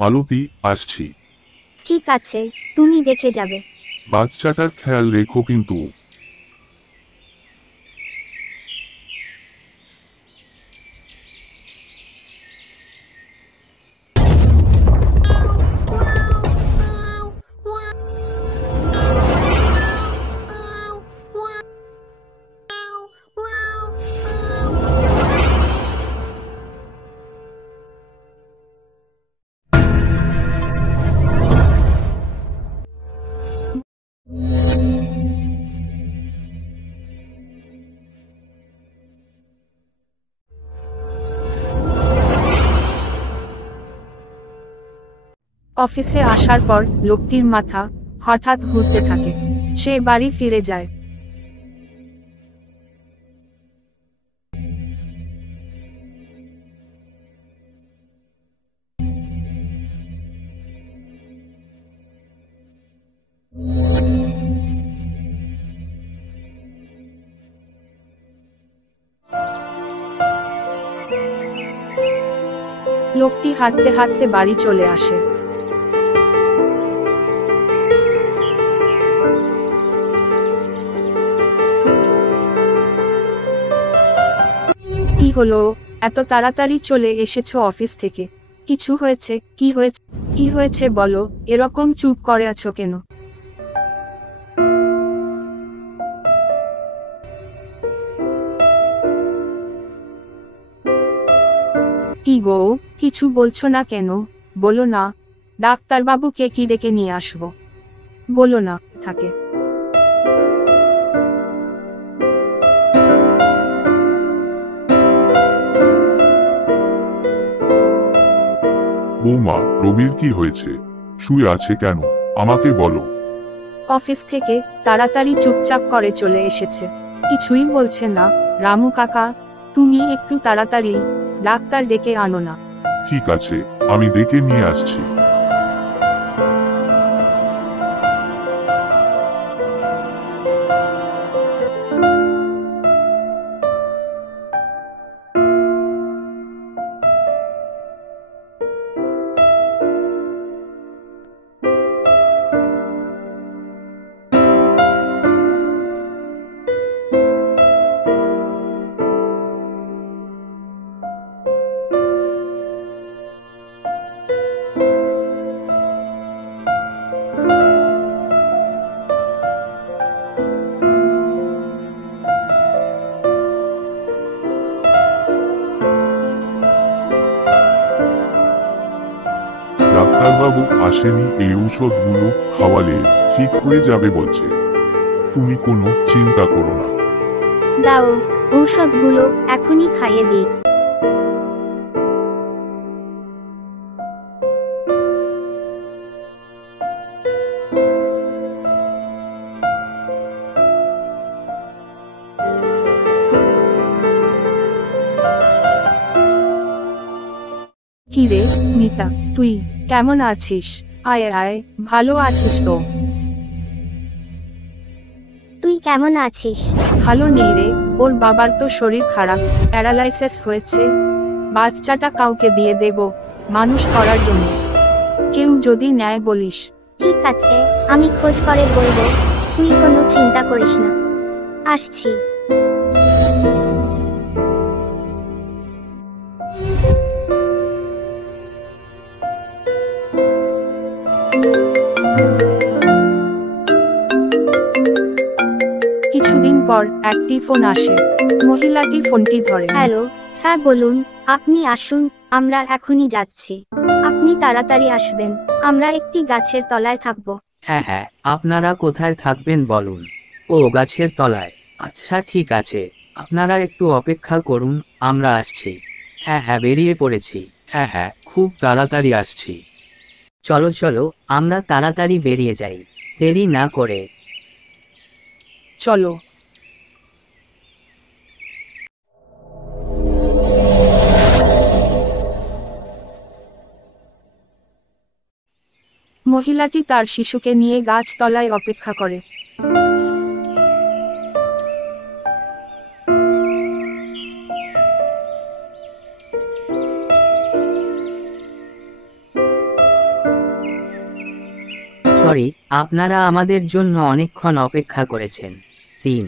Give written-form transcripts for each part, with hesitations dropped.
মালতী, আসছি। ঠিক আছে, তুমি দেখে যাবে। বাচ্চাটার খেয়াল রেখো কিন্তু। অফিসে আসার পর লোকটির মাথা হঠাৎ ঘুরতে থাকে। সে বাড়ি ফিরে যায়। লোকটি হাঁটতে হাঁটতে বাড়ি চলে আসে। কি হলো, এত তাড়াতাড়ি চলে এসেছো অফিস থেকে? কিছু হয়েছে? কি হয়েছে বলো, এরকম চুপ করে আছো কেন? কি গো, কিছু বলছো না কেন? বলো না। ডাক্তারবাবুকে কি ডেকে নিয়ে আসবো? বলো না। থাকে। বৌমা, রবির কি হয়েছে? শুয়ে আছে কেন? আমাকে বলো। অফিস থেকে তাড়াতাড়ি চুপচাপ করে চলে এসেছে। কিছুই বলছে না। রামু কাকা, তুমি একটু তাড়াতাড়ি ডাক্তার ডেকে আনো না। ঠিক আছে, আমি ডেকে নিয়ে আসছি। ডাক্তারবাবু আসেনি, এই ঔষধগুলো খাওয়ালে ঠিক হয়ে যাবে বলছে। তুমি কোনো চিন্তা করো না। দাও, ঔষধগুলো এখনই খাইয়ে দিই। কি রে মিতা, তুই কেমন আছিস? আয় আয়, ভালো আছিস তো? তুই কেমন আছিস? ভালো নেই রে, ওর বাবার তো শরীর খারাপ, প্যারালাইসিস হয়েছে। বাচ্চাটা কাউকে দিয়ে দেব মানুষ করার জন্য। কেউ যদি নেয় বলিস। ঠিক আছে, আমি খোঁজ করে বলবো। তুই কোনো চিন্তা করিস না। আসছি। কিছুদিন পর একটি ফোন আসে। মহিলাটি ফোনটি ধরে। হ্যালো, হ্যাঁ বলুন। আপনি আসুন, আমরা এখনই যাচ্ছি। আপনি তাড়াতাড়ি আসবেন। আমরা একটি গাছের তলায় থাকব। হ্যাঁ হ্যাঁ, আপনারা কোথায় থাকবেন বলুন। ও গাছের তলায়? আচ্ছা ঠিক আছে, আপনারা একটু অপেক্ষা করুন, আমরা আসছি। হ্যাঁ হ্যাঁ, বেরিয়ে পড়েছি। হ্যাঁ হ্যাঁ, খুব তাড়াতাড়ি আসছি। চলো চলো, আমরা তাড়াতাড়ি বেরিয়ে যাই, দেরি না করে। চলো। মহিলাটি তার শিশুকে নিয়ে গাছতলায় অপেক্ষা করে। সরি, আপনারা আমাদের জন্য অনেকক্ষণ অপেক্ষা করেছেন। 3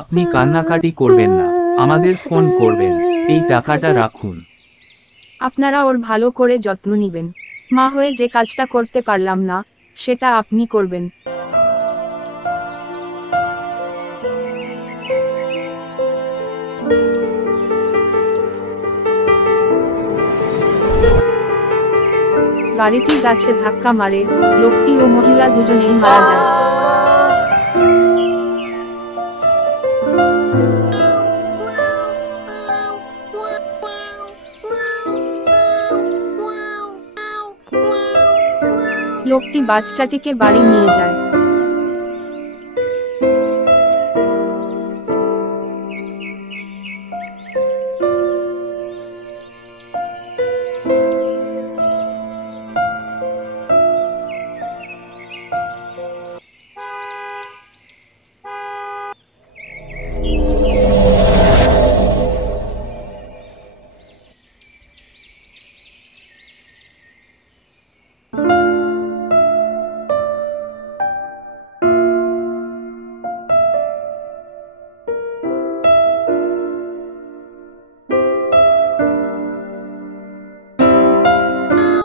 আপনি কান্নাকাটি করবেন না, আমাদের ফোন করবেন, এই টাকাটা রাখুন। আপনারা ওর ভালো করে যত্ন নিবেন। মা হয়ে যে কাজটা করতে পারলাম না, সেটা আপনি করবেন। গাড়িটি গাছে ধাক্কা মারে, লোকটি ও মহিলা দুজনেই মারা যায়। লোকটি বাচ্চাটিকে বাড়ি নিয়ে যায়।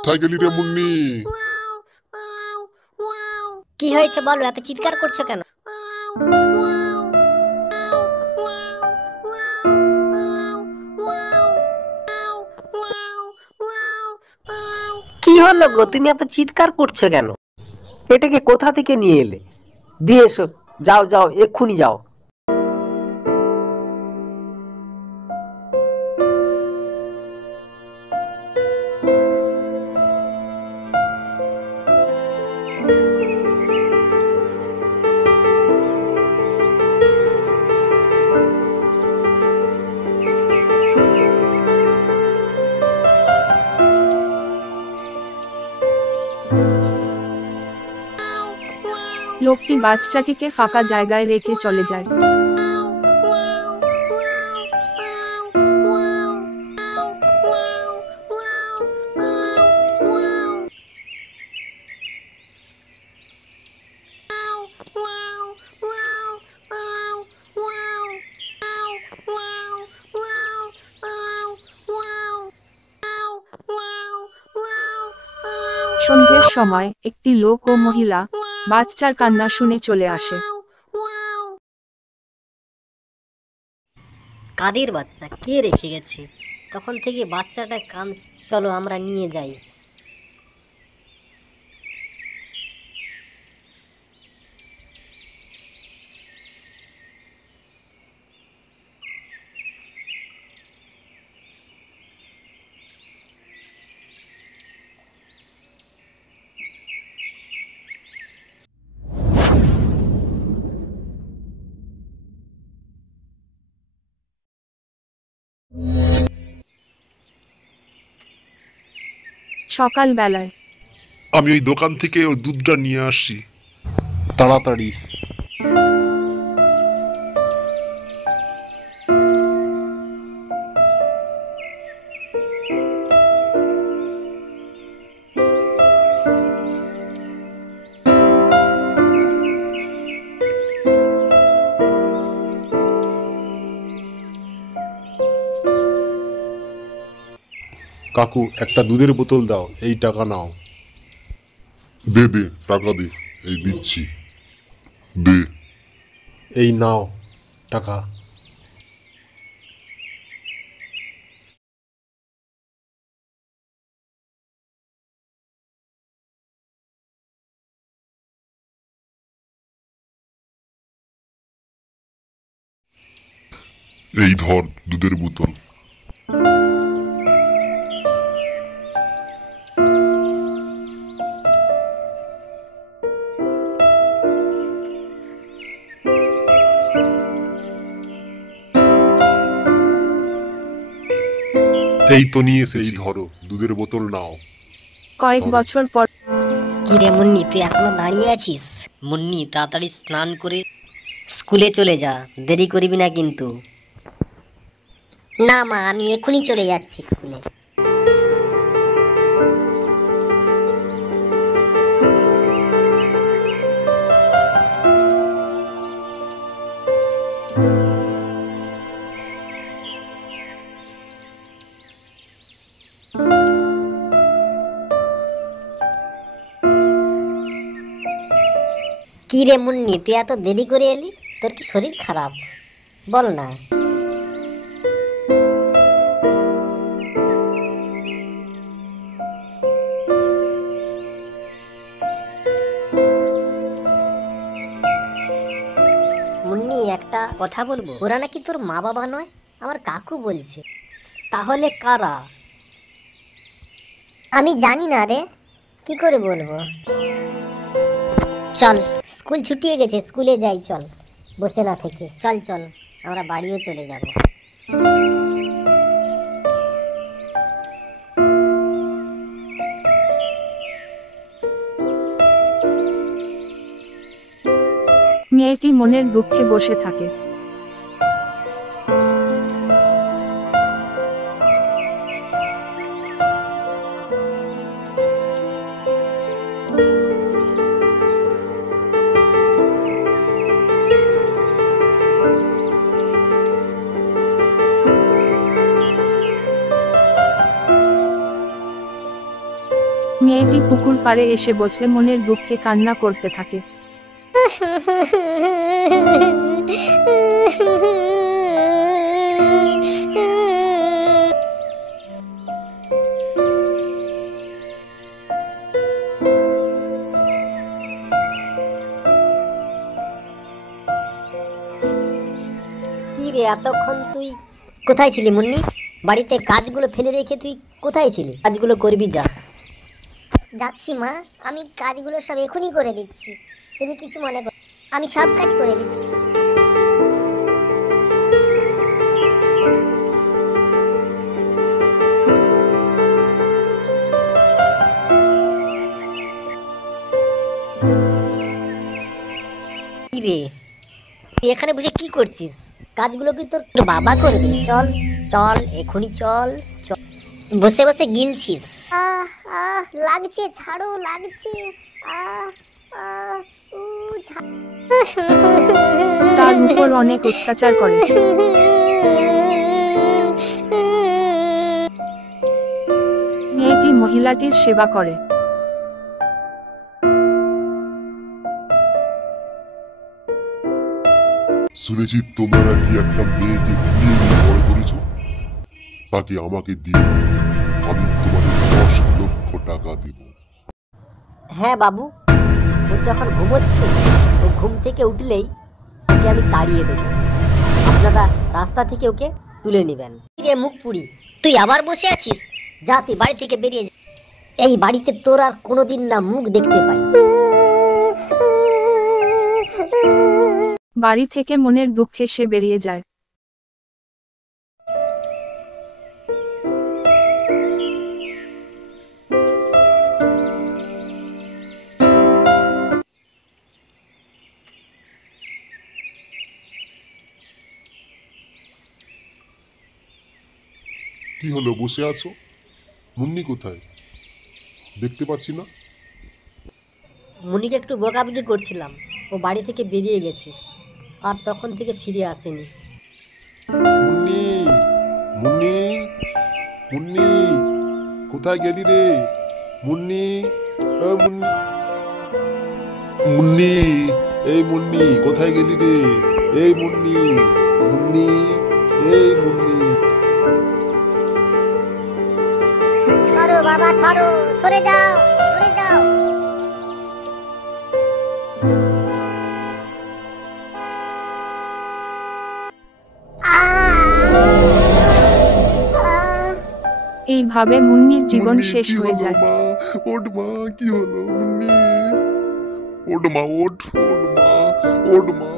কোথায় গেলি রে মুন্নি? কি হয়েছে বলো, এত চিৎকার করছো কেন? কি হলো গো, তুমি এত চিৎকার করছো কেন? এটাকে কোথা থেকে নিয়ে এলে? দিয়ে এসো, যাও যাও, এক্ষুনি যাও। লোকটি বাচ্চাটিকে ফাঁকা জায়গায় রেখে চলে যায়। সন্ধ্যের সময় একটি লোক ও মহিলা বাচ্চার কান্না শুনে চলে আসে। কাদের বাচ্চা? কে রেখে গেছে? তখন থেকে বাচ্চাটা কাঁদছে। চলো আমরা নিয়ে যাই। সকাল বেলায় আমি ওই দোকান থেকে ওই দুধটা নিয়ে আসছি, তাড়াতাড়ি। কাকু, একটা দুধের বোতল দাও, এই টাকা নাও। দে দে, টাকা দে, এই দিচ্ছি, দে। এই নাও টাকা। এই ধর দুধের বোতল। এই তো নিয়ে এসেছি, ধরো দুধের বোতল নাও। কয়েক বছর পর কি রে মুন্নি, তুই এখনো দাঁড়িয়ে আছিস? মুন্নি, তাড়াতাড়ি স্নান করে স্কুলে চলে যা, দেরি করবি না কিন্তু। না মা, আমি এখনই চলে যাচ্ছি স্কুলে। কি রে মুন্নি, তুই এত দেরি করে এলি? তোর কি শরীর খারাপ? বল না। মুন্নি, একটা কথা বলবো। ওরা নাকি তোর মা বাবা নয়, আমার কাকু বলছে। তাহলে কারা? আমি জানি না রে, কি করে বলবো। চল, স্কুল ছুটিয়ে গেছে, স্কুলে যাই। চল, বসে না থেকে চল চল, আমরা বাড়িও চলে যাব। মেয়েটি মনের দুঃখে বসে থাকে। মেয়েটি পুকুর পাড়ে এসে বসে মনের দুঃখে কান্না করতে থাকে। কি রে, এতক্ষণ তুই কোথায় ছিলি মুন্নি? বাড়িতে কাজগুলো ফেলে রেখে তুই কোথায় ছিলি? কাজগুলো করবি যা। যাচ্ছি মা, আমি কাজগুলো সব এখনই করে দিচ্ছি, তুমি কিছু মনে করো, আমি সব কাজ করে দিচ্ছি। কি রে, তুই এখানে বসে কি করছিস? কাজগুলো কি তোর বাবা করবে? চল চল, এখনই চল চল। বসে বসে গিলছিস। আহ আহ লাগছে, ছাড়ো, লাগছে। আহ আহ উ তার উপর অনেক অত্যাচার করে। মেয়েটি মহিলাটির সেবা করে। শুনেছি তোমরা নাকি একটা মেয়েকে বিয়ে নিয়ে বড় করেছো, তাকে আমাকে দিয়ে আমি তোমাদের 10 লক্ষ টাকা দেব। হ্যাঁ বাবু, ও যখন ঘুমোচ্ছে, ও ঘুম থেকে উঠলেই ওকে আমি তাড়িয়ে দেবো। আপনারা রাস্তা থেকে ওকে তুলে নেবেন। রে মুখ পুরি, তুই আবার বসে আছিস? যা, তুই বাড়ি থেকে বেরিয়ে যা। এই বাড়িতে তোর আর কোনোদিন না মুখ দেখতে পাই। বাড়ি থেকে মনের দুঃখে সে বেরিয়ে যায়। কি হলো, বসে আছো? মুন্নি কোথায়? দেখতে পাচ্ছি না। মুনিকে একটু বকাবকি করছিলাম, ও বাড়ি থেকে বেরিয়ে গেছে, আর তখন থেকে ফিরে আসেনি। মুন্নি, মুন্নি, মুন্নি, কোথায় গেলি রে? মুন্নি, ও মুন্নি, মুন্নি, এই মুন্নি, কোথায় গেলি রে? এই মুন্নি, মুন্নি, এই মুন্নি। সরো বাবা, সরো, সরে যাও, সরে যাও। এইভাবে মুন্নির জীবন মুন্নি, শেষ কি হয়ে হলো যায়। মা? ওঠ মা, কি হলো মুন্নি? ওঠ মা, ওঠ, ওঠ মা, ওঠ মা।